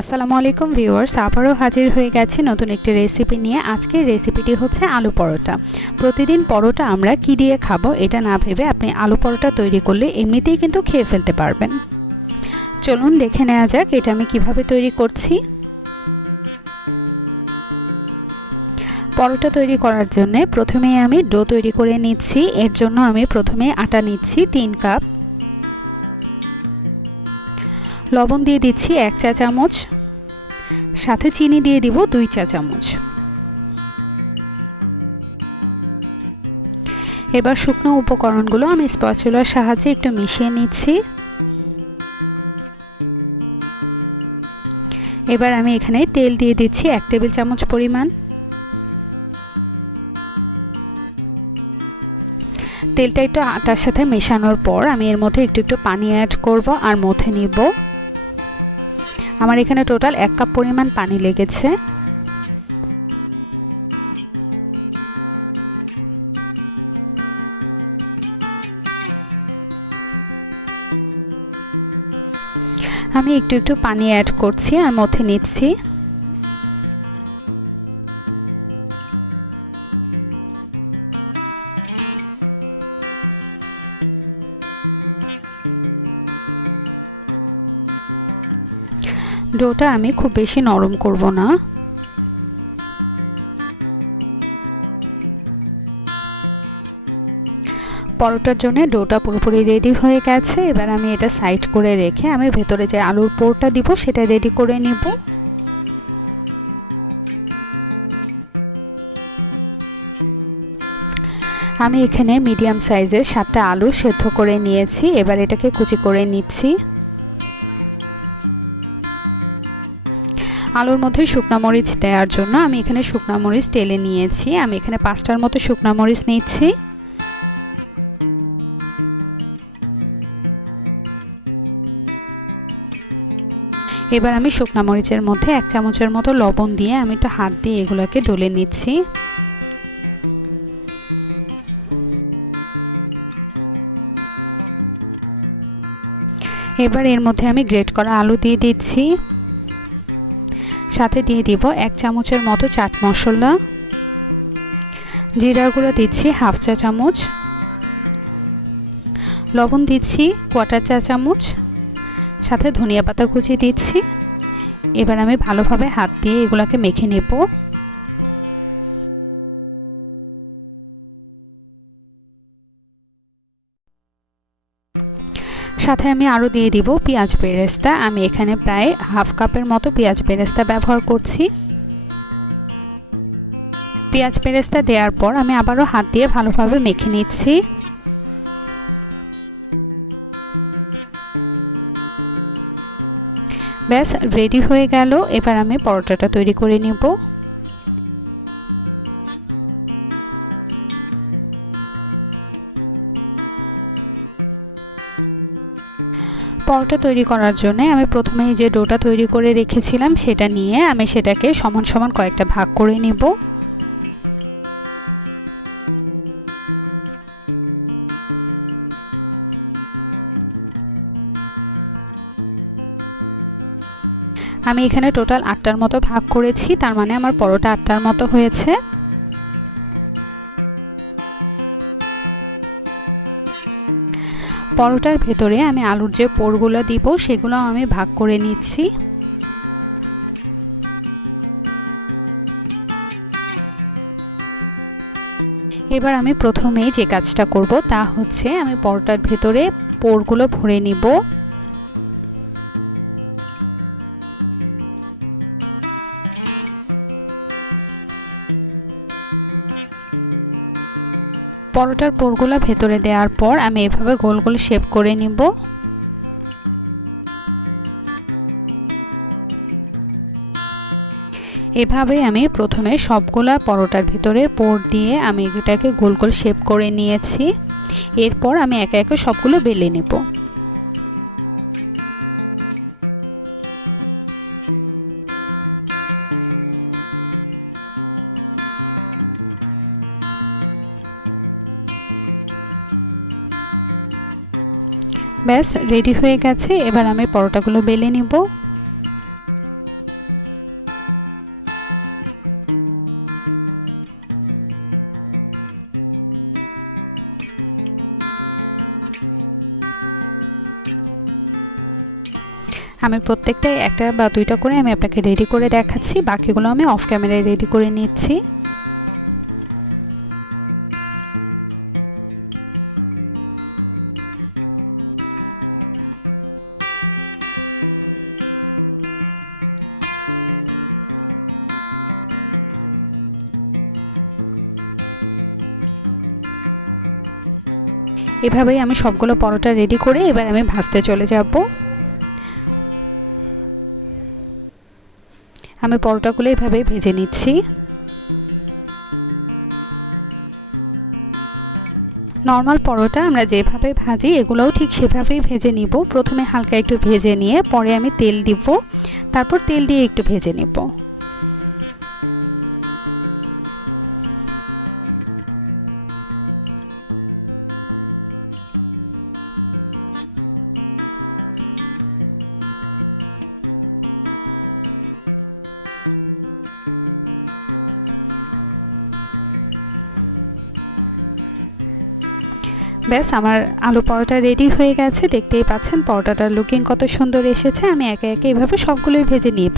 আসসালামু আলাইকুম ভিউয়ার্স, আবারও হাজির হয়ে গেছি নতুন একটি রেসিপি নিয়ে। আজকের রেসিপিটি হচ্ছে আলু পরোটা। প্রতিদিন পরোটা আমরা কি দিয়ে খাব এটা না ভেবে আপনি আলু পরোটা তৈরি করলে এমনিতেই কিন্তু খেয়ে ফেলতে পারবেন। চলুন দেখে নেওয়া যাক এটা আমি কীভাবে তৈরি করছি। পরোটা তৈরি করার জন্য প্রথমেই আমি ডো তৈরি করে নিচ্ছি। এর জন্য আমি প্রথমে আটা নিচ্ছি, তিন কাপ। লবণ দিয়ে দিচ্ছি এক চা চামচ। সাথে চিনি দিয়ে দিব দুই চা চামচ। এবার শুকনো উপকরণগুলো আমি স্পচুলার সাহায্যে একটু মিশিয়ে নিচ্ছি। এবার আমি এখানে তেল দিয়ে দিচ্ছি এক টেবিল চামচ পরিমাণ। তেলটা একটু আটার সাথে মেশানোর পর আমি এর মধ্যে একটু একটু পানি অ্যাড করব আর মধ্যে নিব। আমার এখানে টোটাল এক কাপ পরিমাণ পানি লেগেছে। আমি একটু একটু পানি অ্যাড করছি আর মধ্যে নিচ্ছি। ডোটা আমি খুব বেশি নরম করব না। পরোটার জন্য ডোটা পুরোপুরি রেডি হয়ে গেছে। এবার আমি এটা সাইড করে রেখে আমি ভেতরে যে আলুর পোরটা দিব সেটা রেডি করে নিব। আমি এখানে মিডিয়াম সাইজের সাতটা আলু সেদ্ধ করে নিয়েছি। এবার এটাকে কুচি করে নিচ্ছি। আলুর মধ্যে শুকনা মরিচ দেওয়ার জন্য আমি এখানে শুকনা মরিচ টেলে নিয়েছি। আমি এখানে পাঁচটার মতো শুকনা মরিচ নিচ্ছি। এবার আমি শুকনা মরিচের মধ্যে এক চামচের মতো লবণ দিয়ে আমি একটু হাত দিয়ে এগুলোকে ডলে নিচ্ছি। এবার এর মধ্যে আমি গ্রেট করা আলু দিয়ে দিচ্ছি। সাথে দিয়ে দিব এক চামচের মতো চাট মশলা। জিরা গুঁড়ো দিচ্ছি হাফ চা চামচ। লবণ দিচ্ছি কোয়াটার চা চামচ। সাথে ধনিয়া পাতা কুচি দিচ্ছি। এবার আমি ভালোভাবে হাত দিয়ে এগুলোকে মেখে নেব। সাথে আমি আরও দিয়ে দিব পেঁয়াজ বেরেস্তা। আমি এখানে প্রায় হাফ কাপের মতো পেঁয়াজ বেরেস্তা ব্যবহার করছি। পেঁয়াজ বেরেস্তা দেওয়ার পর আমি আবারও হাত দিয়ে ভালোভাবে মেখে নিচ্ছি। ব্যাস রেডি হয়ে গেল। এবার আমি পরোটাটা তৈরি করে নিব। পরোটা তৈরি করার জন্য আমি প্রথমেই যে ডোটা তৈরি করে রেখেছিলাম সেটা নিয়ে আমি সেটাকে সমান সমান কয়েকটা ভাগ করে নিব। আমি এখানে টোটাল আটটার মতো ভাগ করেছি, তার মানে আমার পরোটা আটটার মতো হয়েছে। পরোটার ভেতরে আমি আলুর যে পোরগুলো দিব, সেগুলো আমি ভাগ করে নিচ্ছি। এবার আমি প্রথমেই যে কাজটা করব, তা হচ্ছে আমি পরোটার ভেতরে পোরগুলো ভরে নিব। পরোটার পোরগুলো ভেতরে দেওয়ার পর আমি এভাবে গোল গোল শেপ করে নিব। এভাবে আমি প্রথমে সবগুলা পরোটার ভিতরে পোর দিয়ে আমি এটাকে গোল গোল শেপ করে নিয়েছি। এরপর আমি একে একে সবগুলো বেলে নেব। ব্যাস রেডি হয়ে গেছে। এবার আমি পরোটাগুলো বেলে নিব। আমি প্রত্যেকটাই একটা বা দুইটা করে আমি আপনাকে রেডি করে দেখাচ্ছি। বাকিগুলো আমি অফ ক্যামেরায় রেডি করে নিচ্ছি। এভাবেই আমি সবগুলো পরোটা রেডি করে এবার আমি ভাজতে চলে যাব। আমি পরোটাগুলো এভাবেই ভেজে নিচ্ছি। নর্মাল পরোটা আমরা যেভাবে ভাজি, এগুলোও ঠিক সেভাবেই ভেজে নিব। প্রথমে হালকা একটু ভেজে নিয়ে পরে আমি তেল দিব। তারপর তেল দিয়ে একটু ভেজে নেব। ব্যাস, আমার আলু পরোটা রেডি হয়ে গেছে। দেখতেই পাচ্ছেন, পরোটাটার লুকিং কত সুন্দর এসেছে। আমি একে একে এভাবে সবগুলোই ভেজে নিব।